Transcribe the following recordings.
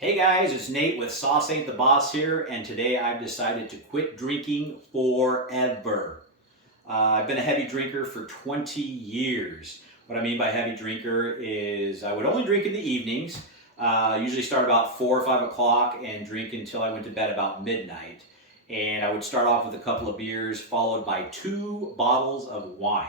Hey guys, it's Nate with Sauce Ain't the Boss here, and today I've decided to quit drinking forever. I've been a heavy drinker for 20 years. What I mean by heavy drinker is I would only drink in the evenings, usually start about 4 or 5 o'clock and drink until I went to bed about midnight. And I would start off with a couple of beers, followed by 2 bottles of wine.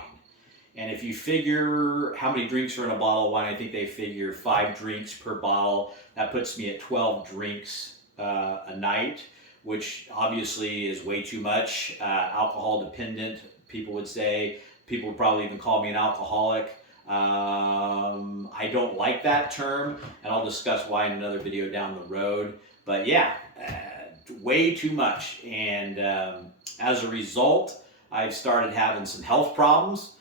And if you figure how many drinks are in a bottle of wine, I think they figure 5 drinks per bottle. That puts me at 12 drinks a night, which obviously is way too much. Alcohol dependent, people would say. People would probably even call me an alcoholic. I don't like that term, and I'll discuss why in another video down the road. But yeah, way too much. And as a result, I've started having some health problems.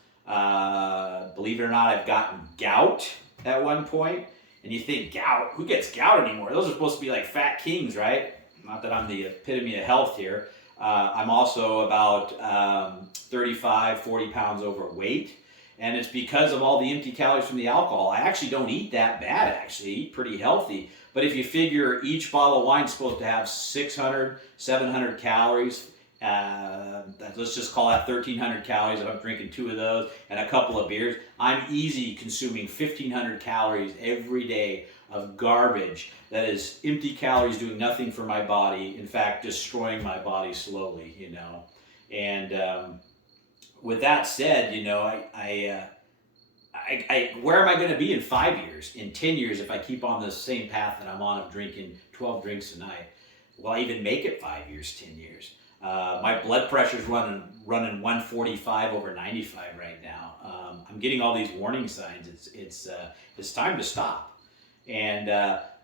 Believe it or not, I've gotten gout at one point. And you think, gout? Who gets gout anymore? Those are supposed to be like fat kings, right? Not that I'm the epitome of health here. I'm also about 35, 40 pounds overweight. And it's because of all the empty calories from the alcohol. I actually don't eat that bad, actually. I eat pretty healthy. But if you figure each bottle of wine is supposed to have 600, 700 calories, let's just call that 1,300 calories if I'm drinking 2 of those and a couple of beers. I'm easy consuming 1,500 calories every day of garbage that is empty calories doing nothing for my body. In fact, destroying my body slowly, And with that said, where am I going to be in 5 years, in 10 years if I keep on the same path that I'm on of drinking 12 drinks a night? Will I even make it 5 years, 10 years? My blood pressure's running 145 over 95 right now. I'm getting all these warning signs. It's time to stop. And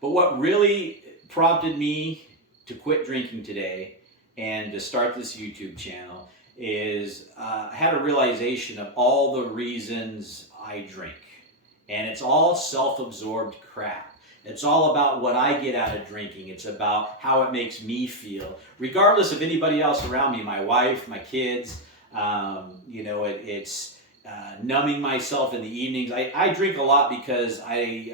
but what really prompted me to quit drinking today and to start this YouTube channel is I had a realization of all the reasons I drink, and it's all self-absorbed crap. It's all about what I get out of drinking. It's about how it makes me feel, regardless of anybody else around me, my wife, my kids. It's numbing myself in the evenings. I drink a lot because I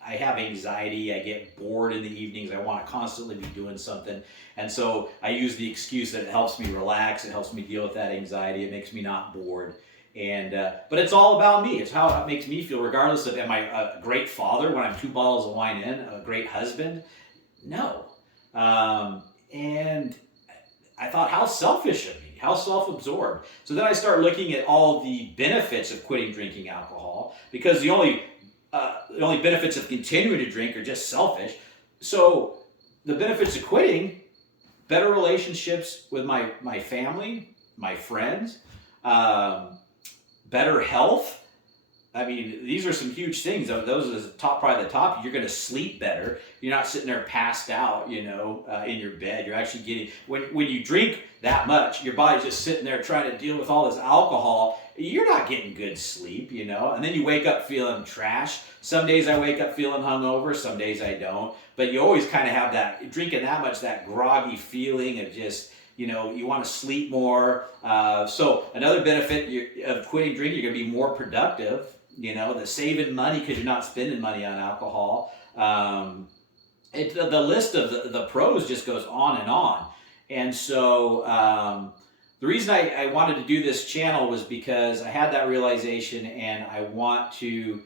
have anxiety. I get bored in the evenings. I want to constantly be doing something. And so I use the excuse that it helps me relax. It helps me deal with that anxiety. It makes me not bored. But it's all about me. It's how it makes me feel, regardless of am I a great father when I'm 2 bottles of wine in, a great husband? No. And I thought, how selfish of me, how self-absorbed. So then I start looking at all the benefits of quitting drinking alcohol, because the only benefits of continuing to drink are just selfish. So the benefits of quitting: better relationships with my family, my friends, better health. I mean, these are some huge things. Those are probably the top. You're going to sleep better. You're not sitting there passed out, in your bed. You're actually getting, when you drink that much, your body's just sitting there trying to deal with all this alcohol. You're not getting good sleep, and then you wake up feeling trash. Some days I wake up feeling hungover. Some days I don't. But you always kind of have that, drinking that much, that groggy feeling of just, you want to sleep more. So another benefit of quitting drinking, you're going to be more productive. The saving money because you're not spending money on alcohol. The list of the pros just goes on and on. And so the reason I wanted to do this channel was because I had that realization, and I want to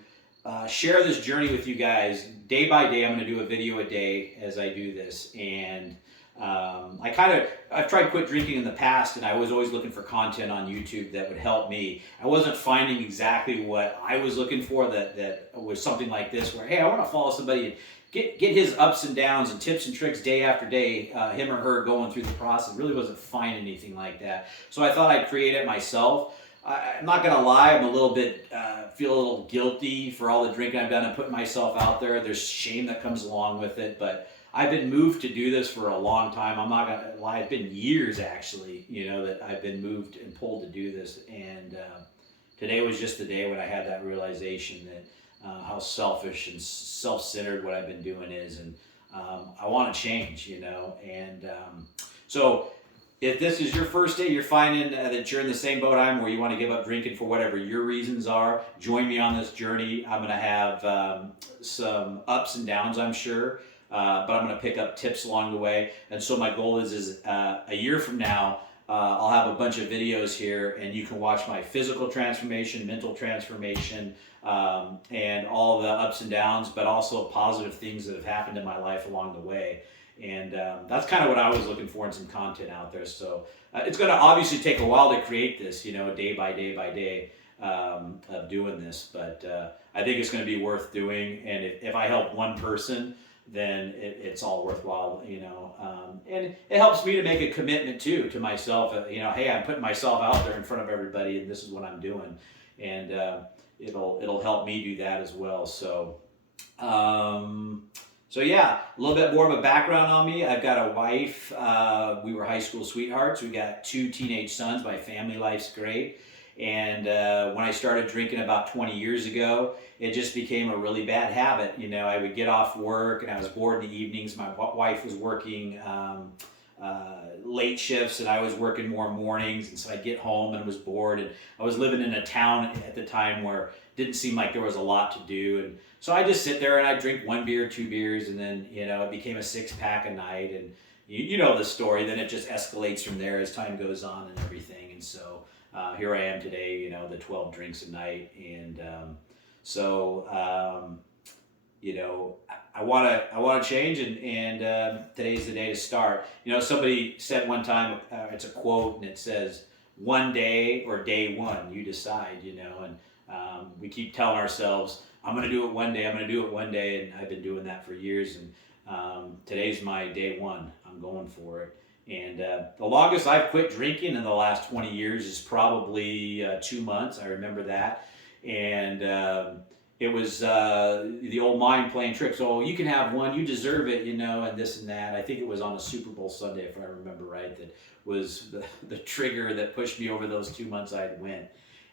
share this journey with you guys. Day by day, I'm going to do a video a day as I do this. And I've tried quit drinking in the past, and I was always looking for content on YouTube that would help me. I wasn't finding exactly what I was looking for that was something like this, where, hey, I want to follow somebody and get his ups and downs and tips and tricks day after day, him or her going through the process. Really wasn't finding anything like that. So I thought I'd create it myself. I'm not gonna lie, I'm a little bit, feel a little guilty for all the drinking I've done and putting myself out there. There's shame that comes along with it, but I've been moved to do this for a long time. I'm not gonna lie, it's been years actually, that I've been moved and pulled to do this. And today was just the day when I had that realization that how selfish and self-centered what I've been doing is, and I want to change, And so if this is your first day, you're finding that you're in the same boat I'm, where you want to give up drinking for whatever your reasons are, join me on this journey. I'm going to have some ups and downs, I'm sure. but I'm going to pick up tips along the way. And so my goal is a year from now, I'll have a bunch of videos here, and you can watch my physical transformation, mental transformation, and all the ups and downs, but also positive things that have happened in my life along the way. And that's kind of what I was looking for in some content out there. So it's going to obviously take a while to create this, day by day by day of doing this. But I think it's going to be worth doing. And if I help one person, then it's all worthwhile, and it helps me to make a commitment too to myself. Hey, I'm putting myself out there in front of everybody, and this is what I'm doing, and it'll help me do that as well. So, yeah, a little bit more of a background on me. I've got a wife. We were high school sweethearts. We got 2 teenage sons. My family life's great. And when I started drinking about 20 years ago, it just became a really bad habit. I would get off work and I was bored in the evenings. My wife was working late shifts and I was working more mornings. And so I'd get home and was bored. And I was living in a town at the time where it didn't seem like there was a lot to do. And so I just sit there and I'd drink 1 beer, 2 beers, and then, it became a 6-pack a night. And you know the story. Then it just escalates from there as time goes on and everything. And so here I am today, the 12 drinks a night. And I want to change, and today's the day to start. Somebody said one time, it's a quote, and it says, "One day or day one, you decide." And we keep telling ourselves, "I'm going to do it one day. I'm going to do it one day," and I've been doing that for years. And today's my day one. I'm going for it. And the longest I've quit drinking in the last 20 years is probably 2 months. I remember that. And it was the old mind playing tricks. Oh, you can have one, you deserve it, and this and that. I think it was on a Super Bowl Sunday, if I remember right, that was the trigger that pushed me over those 2 months I'd went.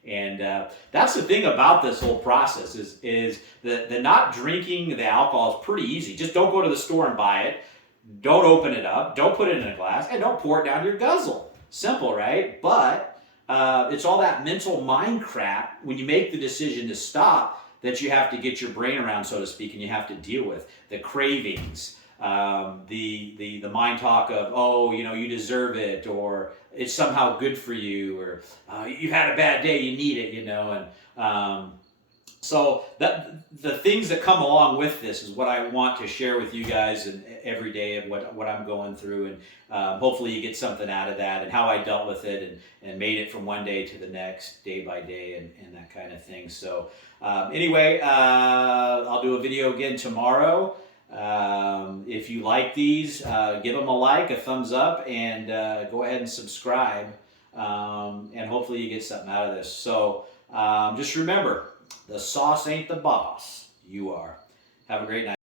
And that's the thing about this whole process is the not drinking the alcohol is pretty easy. Just don't go to the store and buy it. Don't open it up. Don't put it in a glass, and don't pour it down your guzzle. Simple, right? But it's all that mental mind crap when you make the decision to stop that you have to get your brain around, so to speak, and you have to deal with the cravings, the mind talk of, oh, you deserve it, or it's somehow good for you, or you've had a bad day, you need it, and so that the things that come along with this is what I want to share with you guys and every day of what I'm going through, and hopefully you get something out of that and how I dealt with it and made it from one day to the next, day by day, and that kind of thing. So anyway, I'll do a video again tomorrow. If you like these, give them a like, a thumbs up, and go ahead and subscribe, and hopefully you get something out of this. So just remember, the sauce ain't the boss. You are. Have a great night.